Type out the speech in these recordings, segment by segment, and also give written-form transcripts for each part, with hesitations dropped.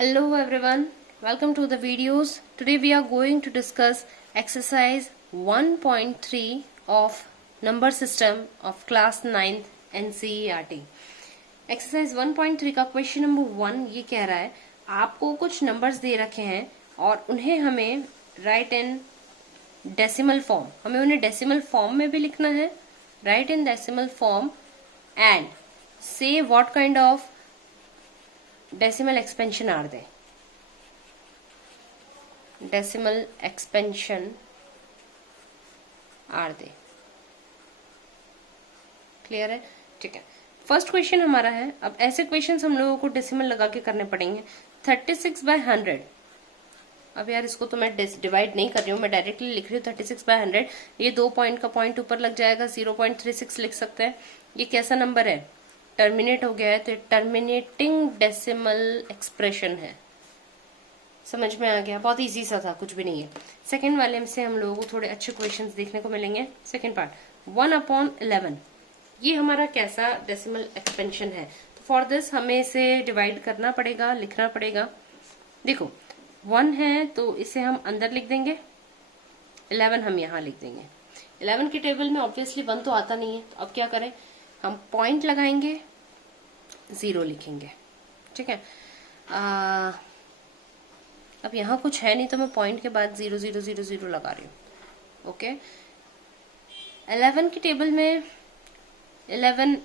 Hello everyone, welcome to the videos. Today we are going to discuss exercise 1.3 of number system of class 9th NCERT. Exercise 1.3 का question number 1 ये कह रहा है आपको कुछ numbers they रखे हैं और उन्हें हमें राइट इन डेसिमल फॉर्म, हमें उन्हें डेसिमल फॉर्म में भी लिखना है, write in decimal form and say what kind of decimal expansion are they? Decimal expansion are they? Clear है? ठीक है, फर्स्ट क्वेश्चन हमारा है। अब ऐसे क्वेश्चंस हम लोगों को डेसिमल लगा के करने पड़ेंगे। 36/100। अब यार इसको तो मैं डिवाइड नहीं कर रही हूँ, मैं डायरेक्टली लिख रही हूँ 36/100। ये 2 पॉइंट का पॉइंट ऊपर लग जाएगा, 0.36 लिख सकते हैं। ये कैसा नंबर है? टर्मिनेट हो गया है, तो टर्मिनेटिंग डेसिमल एक्सप्रेशन है। समझ में आ गया? बहुत इजी सा था, कुछ भी नहीं है। सेकंड वाले में से हम लोगों को थोड़े अच्छे क्वेश्चंस देखने को मिलेंगे। सेकंड पार्ट 1/11, ये हमारा कैसा डेसिमल एक्सपेंशन है? तो फॉर दिस हमें इसे डिवाइड करना पड़ेगा, लिखना पड़ेगा। देखो 1 है तो इसे हम अंदर लिख देंगे, 11 हम यहाँ लिख देंगे। 11 के टेबल में ऑब्वियसली 1 तो आता नहीं है, तो अब क्या करें? हम पॉइंट लगाएंगे, 0 लिखेंगे। ठीक है, अब यहाँ कुछ है नहीं तो मैं पॉइंट के बाद 0 0 0 0 लगा रही हूँ। ओके, 11 की टेबल में 11,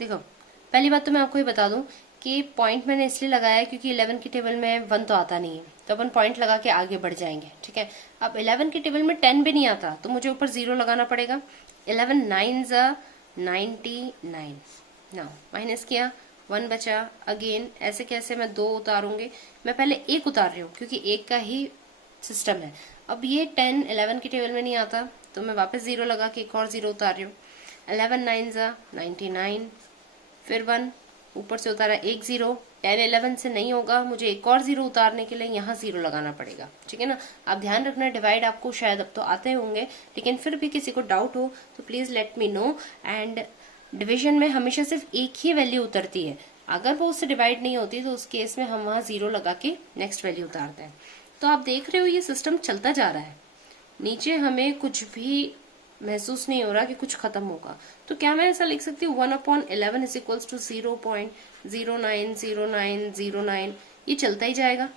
देखो पहली बात तो मैं आपको ये बता दूं कि पॉइंट मैंने इसलिए लगाया है क्योंकि 11 की टेबल में 1 तो आता नहीं है, तो अपन पॉइंट लगा के आगे बढ़ जाएंगे। ठीक है, अब 11 की टेबल में 10 भी नहीं आता तो मुझे ऊपर 0 लगाना पड़ेगा। 11 9s 99। नाउ माइनस किया, 1 बचा। अगेन ऐसे कैसे मैं 2 उतारूंगी? मैं पहले 1 उतार रही हूँ क्योंकि 1 का ही सिस्टम है। अब ये 10 11 की टेबल में नहीं आता तो मैं वापस 0 लगा के एक और 0 उतार रही हूँ। 11 9s 99, फिर 1 ऊपर से उतारा, 1 0। 10 11 से नहीं होगा, मुझे एक और 0 उतारने के लिए यहाँ 0 लगाना पड़ेगा। ठीक है ना? आप ध्यान रखना, डिवाइड आपको शायद अब तो आते होंगे, लेकिन फिर भी किसी को डाउट हो तो please let me know. And division में हमेशा सिर्फ एक ही वैल्यू उतरती है, अगर वो उससे डिवाइड नहीं होती तो उस केस में हम वहाँ 0 लगा के नेक्स्ट वैल्यू उतारते हैं। तो आप देख रहे हो ये सिस्टम चलता जा रहा है, नीचे हमें कुछ भी महसूस नहीं हो रहा कि कुछ खत्म होगा। तो क्या मैं ऐसा लिख सकती हूँ 1/11 इज इक्वल्स टू 0.090909, ये चलता ही जाएगा।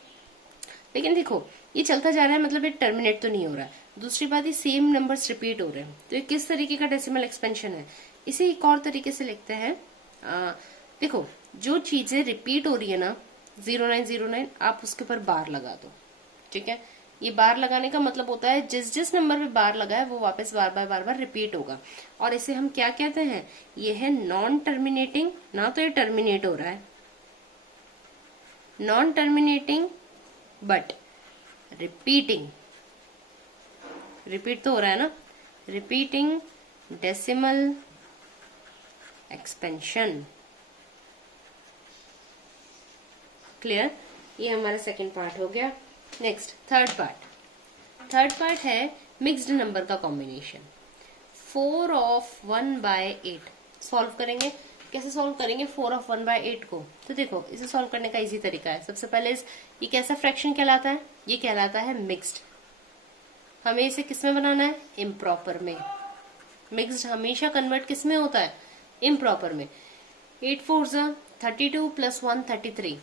लेकिन देखो ये चलता जा रहा है मतलब ये टर्मिनेट तो नहीं हो रहा है। दूसरी बात, ये सेम नंबर्स रिपीट हो रहे हैं, तो ये किस तरीके का डेसिमल एक्सपेंशन है? इसे एक और तरीके से लिखते हैं। देखो जो चीजें रिपीट हो रही है ना, 0909, आप उसके ऊपर बार लगा दो। ठीक है, ये बार लगाने का मतलब होता है जिस जिस नंबर पे बार लगा है वो वापस बार बार रिपीट होगा। और इसे हम क्या कहते हैं? ये है नॉन टर्मिनेटिंग, ना तो ये टर्मिनेट हो रहा है, non terminating but repeating. Repeat तो हो रहा है ना, रिपीटिंग डेसिमल एक्सपेंशन। क्लियर? ये हमारा सेकंड पार्ट हो गया। नेक्स्ट थर्ड पार्ट है मिक्स्ड नंबर का कॉम्बिनेशन। 4 of 1/8 सॉल्व करेंगे। कैसे सॉल्व करेंगे 4 of 1/8 को? तो देखो इसे सॉल्व करने का इजी तरीका है। सबसे पहले ये कैसा फ्रैक्शन कहलाता है? ये कहलाता है मिक्स्ड। हमें इसे किस में बनाना है? इम्प्रॉपर में। मिक्स्ड हमेशा कन्वर्ट किस में होता है? इम्प्रॉपर में। 8 4s 32 + 1 33।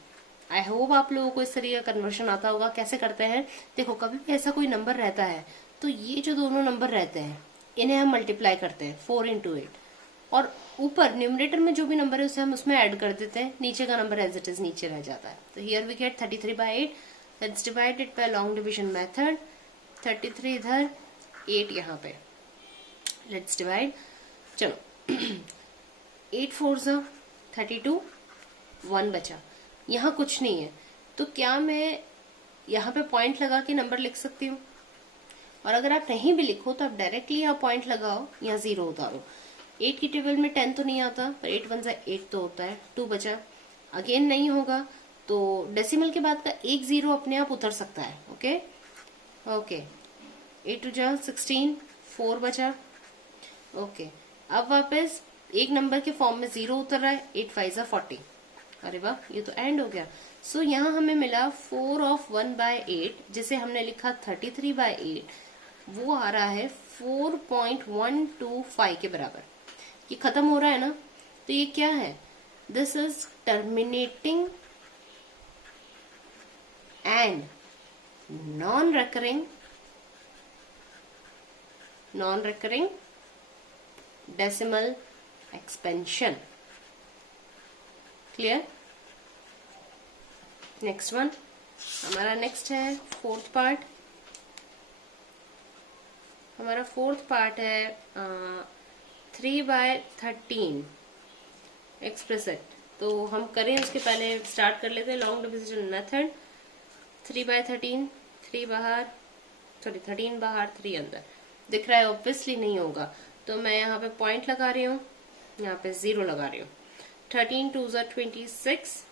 आई होप आप लोगों को इस तरीके का कन्वर्शन आता होगा। कैसे करते हैं? देखो कभी भी ऐसा कोई नंबर रहता है तो ये जो दोनों नंबर रहते हैं इन्हें हम मल्टीप्लाई करते हैं 4 × 8, और ऊपर न्यूमरेटर में जो भी नंबर है उसे हम उसमें ऐड कर देते हैं, नीचे का नंबर एज इट इज नीचे रह जाता है। तो here we get 33/8। Let's divide it by long division method. 33 इधर, 8 यहाँ पे। Let's divide. चलो 8 4s 32, 1 बचा। यहाँ कुछ नहीं है तो क्या मैं यहाँ पे पॉइंट लगा के नंबर लिख सकती हूँ? और अगर आप नहीं भी लिखो तो आप डायरेक्टली यहाँ पॉइंट लगाओ, यहाँ 0 उतारो। 8 की टेबल में 10 तो नहीं आता, पर 8 1 8 तो होता है। 2 बचा, अगेन नहीं होगा तो डेसिमल के बाद का एक 0 अपने आप उतर सकता है। ओके ओके, 8 2 16, 4 बचा। ओके, अब वापस एक नंबर के फॉर्म में 0 उतर रहा है, 8 5 40। अरे वाह, ये तो एंड हो गया। सो यहाँ हमें मिला 4 ऑफ 1/8, जिसे हमने लिखा 33/8, वो आ रहा है 4.125 के बराबर। ये खत्म हो रहा है ना, तो ये क्या है? This is terminating and non recurring decimal expansion. Clear? Next one, हमारा नेक्स्ट है फोर्थ पार्ट। हमारा फोर्थ पार्ट है 3/13 एक्सप्रेसेट। तो हम करें उसके पहले स्टार्ट कर लेते हैं लॉन्ग डिविजन मेथड। 3/13, 3 बाहर, सॉरी 13 बाहर 3 अंदर। दिख रहा है? ऑब्वियसली नहीं होगा, तो मैं यहाँ पे पॉइंट लगा रही हूँ, यहाँ पे 0 लगा रही हूँ। 13 2 26,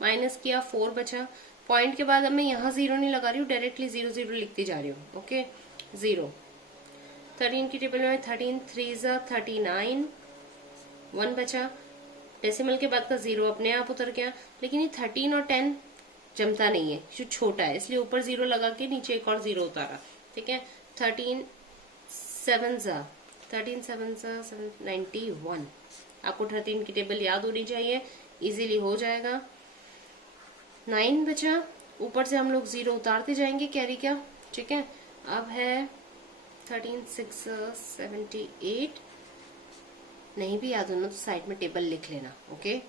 माइनस किया 4 बचा। पॉइंट के बाद अब मैं यहाँ 0 नहीं लगा रही हूँ, डायरेक्टली 0 0 लिखती जा रही हूँ। ओके, 0। 13 की टेबल में 13 3 39, 1 बचा। डेसिमल के बाद का 0 अपने आप उतर गया, लेकिन ये 13 और 10 जमता नहीं है, जो छोटा है, इसलिए ऊपर 0 लगा के नीचे एक और 0 उतारा। ठीक है, 13 7 91। आपको 13 की टेबल याद होनी चाहिए, इजीली हो जाएगा। 9 बचा, ऊपर से हम लोग 0 उतारते जाएंगे कैरी का। ठीक है, अब है 13 6 78। नहीं भी याद होना तो साइड में टेबल लिख लेना। ओके,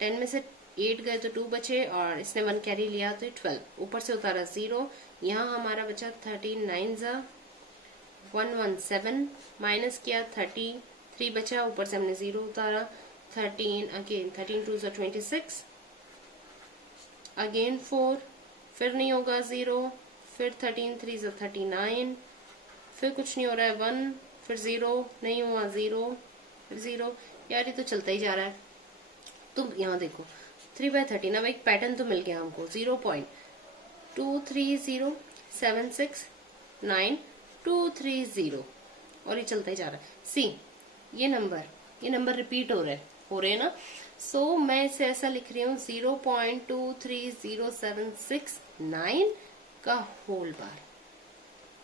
10 में से 8 गए तो 2 बचे, और इसने 1 कैरी लिया तो 12। ऊपर से उतारा 0, यहाँ हमारा बचा 13 9 117, माइनस किया 33 बचा, ऊपर से हमने 0 उतारा। 13 अगेन, 13 2 26, अगेन 4, फिर नहीं होगा 0, फिर 13 3 39, फिर कुछ नहीं हो रहा है 1, फिर 0 नहीं हुआ 0, फिर 0। यार ये तो चलता ही जा रहा है। तो यहाँ देखो 3/13, अब एक पैटर्न तो मिल गया हमको। 0.230769230, और ये चलता ही जा रहा है। सी, ये नंबर रिपीट हो रहे हैं ना। सो मैं इसे ऐसा लिख रही हूँ 0.230769 का होल बार।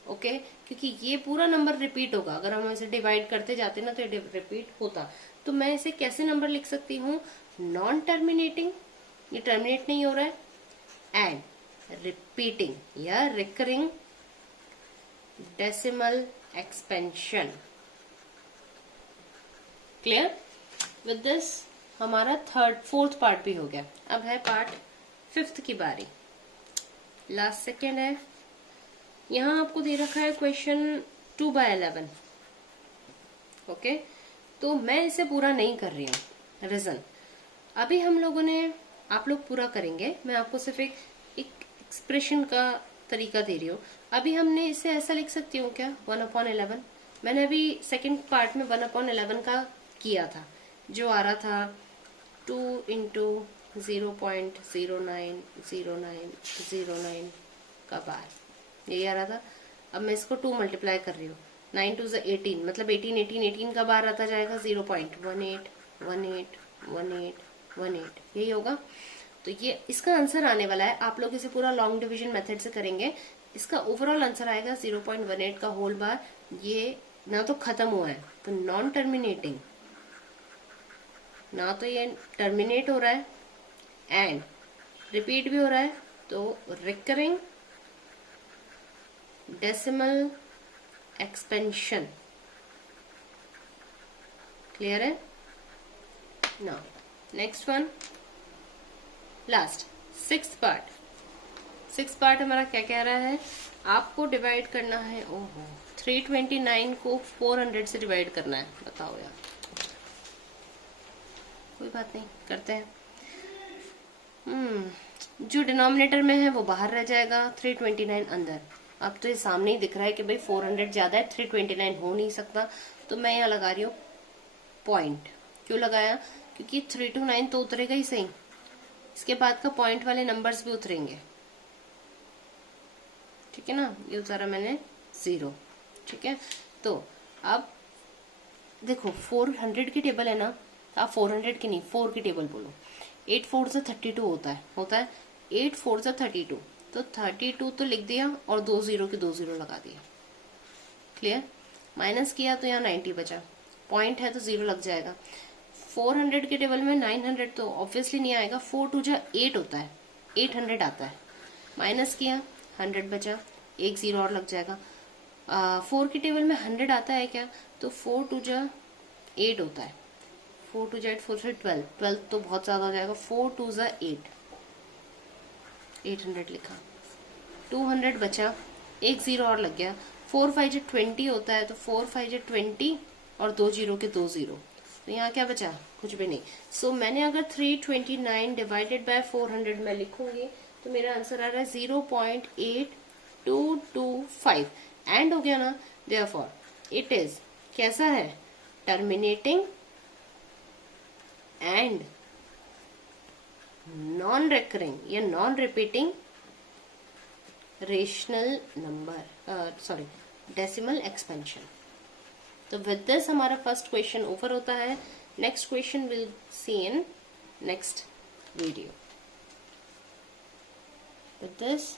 ओके, क्योंकि ये पूरा नंबर रिपीट होगा, अगर हम इसे डिवाइड करते जाते ना तो ये रिपीट होता। तो मैं इसे कैसे नंबर लिख सकती हूँ? नॉन टर्मिनेटिंग, ये टर्मिनेट नहीं हो रहा है, एंड रिपीटिंग या recurring decimal expansion. Clear? With this हमारा फोर्थ पार्ट भी हो गया। अब है पार्ट 5th की बारी, लास्ट सेकेंड है। यहाँ आपको दे रखा है क्वेश्चन 2/11। ओके, तो मैं इसे पूरा नहीं कर रही हूँ, रीजन अभी हम लोगों ने, आप लोग पूरा करेंगे, मैं आपको सिर्फ एक एक्सप्रेशन का तरीका दे रही हूँ। अभी हमने इसे ऐसा लिख सकती हूँ क्या? 1/11। मैंने अभी सेकंड पार्ट में 1/11 का किया था, जो आ रहा था 2 × 0.090909 का बार, यही आ रहा था। अब मैं इसको 2 मल्टीप्लाई कर रही हूँ, 9 2 18, मतलब 18 का बार आता जाएगा 0.18181818, यही होगा। तो ये इसका आंसर आने वाला है। आप लोग इसे पूरा लॉन्ग डिवीजन मेथड से करेंगे, इसका ओवरऑल आंसर आएगा 0.18 का होल बार। ये ना तो खत्म हुआ है, तो नॉन टर्मिनेटिंग, ना तो ये टर्मिनेट हो रहा है एंड रिपीट भी हो रहा है, तो रिकरिंग डेसिमल एक्सपेंशन। क्लियर है? Now next one, last 6th part हमारा क्या कह रहा है? आपको डिवाइड करना है, ओहो, 329 को 400 से डिवाइड करना है। बताओ यार, कोई बात नहीं, करते हैं। जो डिनोमिनेटर में है वो बाहर रह जाएगा, 329 अंदर। अब तो ये सामने ही दिख रहा है कि भाई 400 ज्यादा है, 329 हो नहीं सकता, तो मैं यहाँ लगा रही हूँ पॉइंट। क्यों लगाया? क्योंकि 329 तो उतरेगा ही सही, इसके बाद का पॉइंट वाले नंबर्स भी उतरेंगे। ठीक है ना, ये उतारा मैंने 0। ठीक है, तो अब देखो 400 की टेबल है ना, आप 400 की नहीं 4 की टेबल बोलो। 8 4 से 32 होता है 8 4 से 32, तो 32 तो लिख दिया और 2 0 के 2 0 लगा दिया। क्लियर? माइनस किया तो यहाँ 90 बचा, पॉइंट है तो 0 लग जाएगा। 400 के टेबल में 900 तो ऑब्वियसली नहीं आएगा, 4 2 जा 8 होता है, 800 आता है। माइनस किया 100 बचा, एक 0 और लग जाएगा। 4 के टेबल में 100 आता है क्या, तो 4 2 जा 8 होता है, 4 2 जा 8 4 से 12, 12 तो बहुत ज्यादा हो जाएगा, 4 2 जा 8, 800 लिखा। 200 बचा, एक 0 और लग गया। 4 5 जा 20 होता है, तो 4 5 जा 20 और 2 0 के 2 0, तो यहाँ क्या बचा, कुछ भी नहीं। सो मैंने अगर 329 डिवाइडेड बाय 400 में लिखूंगी तो मेरा आंसर आ रहा है 0.8225 एंड हो गया ना। देयरफॉर इट इज कैसा है, टर्मिनेटिंग एंड नॉन रिकरिंग या non repeating rational number, sorry decimal expansion. तो विद दिस हमारा फर्स्ट क्वेश्चन ओवर होता है। Next question will see in next video. With this,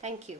thank you.